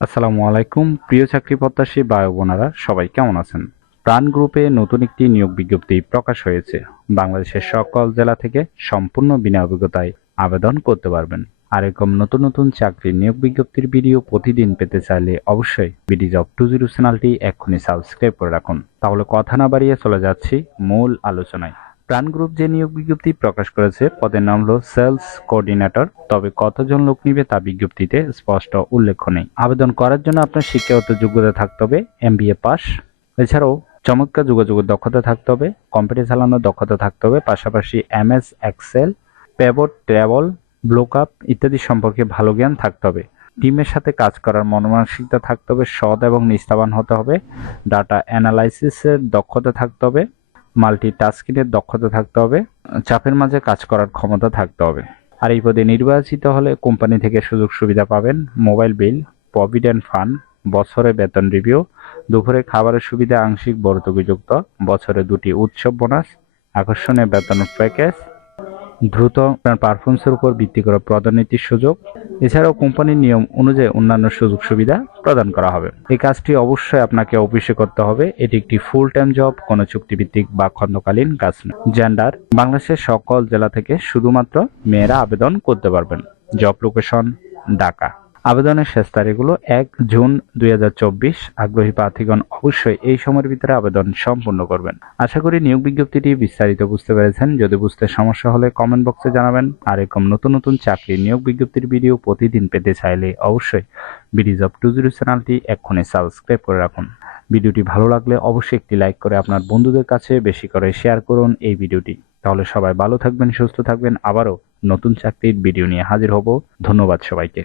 আসসালামু আলাইকুম প্রিয় চাকরি প্রত্যাশী ভাই ও বোনেরা সবাই কেমন আছেন? প্রাণ গ্রুপে নতুন একটি নিয়োগ বিজ্ঞপ্তি প্রকাশ হয়েছে। বাংলাদেশের সকল জেলা থেকে সম্পূর্ণ বিনা অভিজ্ঞতায় আবেদন করতে পারবেন। আর এরকম নতুন নতুন চাকরির নিয়োগ বিজ্ঞপ্তির ভিডিও প্রতিদিন পেতে চাইলে অবশ্যই বিডি জব 20 চ্যানেলটি এক্ষুনি সাবস্ক্রাইব করে রাখুন। তাহলে কথা না বাড়িয়ে চলে যাচ্ছি মূল আলোচনায়। প্রাণ গ্রুপ যে নিয়োগ বিজ্ঞপ্তি প্রকাশ করেছে পদের নাম হলো সেলস কোঅর্ডিনেটর। তবে কতজন লোক নিবে তা বিজ্ঞপ্তিতে স্পষ্ট উল্লেখ নেই। আবেদন করার জন্য আপনার শিক্ষাগত যোগ্যতা থাকতে হবে এমবিএ পাস। এছাড়াও চমৎকার যোগাযোগের দক্ষতা থাকতে হবে, কম্পিউটার চালানোর দক্ষতা থাকতে হবে, পাশাপাশি এমএস এক্সেল, পেভট টেবল, ব্লুকআপ ইত্যাদি সম্পর্কে ভালো জ্ঞান থাকতে হবে। টিমের সাথে কাজ করার মনমানসিকতা থাকতে হবে, সৎ এবং নিষ্ঠাবান হতে হবে, ডাটা অ্যানালাইসিসের দক্ষতা থাকতে হবে, মাল্টিটাস্কিংয়ের দক্ষতা থাকতে হবে, চাপের মাঝে কাজ করার ক্ষমতা থাকতে হবে। আর এই পদে নির্বাচিত হলে কোম্পানি থেকে সুযোগ সুবিধা পাবেন, মোবাইল বিল, প্রভিডেন্ট ফান্ড, বছরে বেতন রিভিউ, দুপুরে খাবারের সুবিধা আংশিক ভর্তুকিযুক্ত, বছরে 2টি উৎসব বোনাস, আকর্ষণীয় বেতন প্যাকেজ, দ্রুত আপনার পারফরমেন্সের উপর ভিত্তি করে পদোন্নতির সুযোগ। এছাড়াও কোম্পানির নিয়ম অনুযায়ী অন্যান্য সুযোগ সুবিধা প্রদান করা হবে। এই কাজটি অবশ্যই আপনাকে অফিসে করতে হবে। এটি একটি ফুল টাইম জব, কোনো চুক্তিভিত্তিক বা খণ্ডকালীন কাজ নয়। জেন্ডার বাংলাদেশের সকল জেলা থেকে শুধুমাত্র মেয়েরা আবেদন করতে পারবেন। Job location Dhaka. আবেদনের শেষ তারিখ হলো 1 জুন 2024। আগ্রহী প্রার্থীগণ অবশ্যই এই সময়ের ভিতরে আবেদন সম্পূর্ণ করবেন। আশা করি নিয়োগ বিজ্ঞপ্তিটি বিস্তারিত বুঝতে পেরেছেন। যদি বুঝতে সমস্যা হলে কমেন্ট বক্সে জানাবেন। আর এরকম নতুন নতুন চাকরির নিয়োগ বিজ্ঞপ্তির ভিডিও প্রতিদিন পেতে চাইলে অবশ্যই বিডি জব 20 চ্যানেলটি এক্ষুনি সাবস্ক্রাইব করে রাখুন। ভিডিওটি ভালো লাগলে অবশ্যই একটি লাইক করে আপনার বন্ধুদের কাছে বেশি করে শেয়ার করুন এই ভিডিওটি। তাহলে সবাই ভালো থাকবেন, সুস্থ থাকবেন। আবারও নতুন চাকরির ভিডিও নিয়ে হাজির হব। ধন্যবাদ সবাইকে।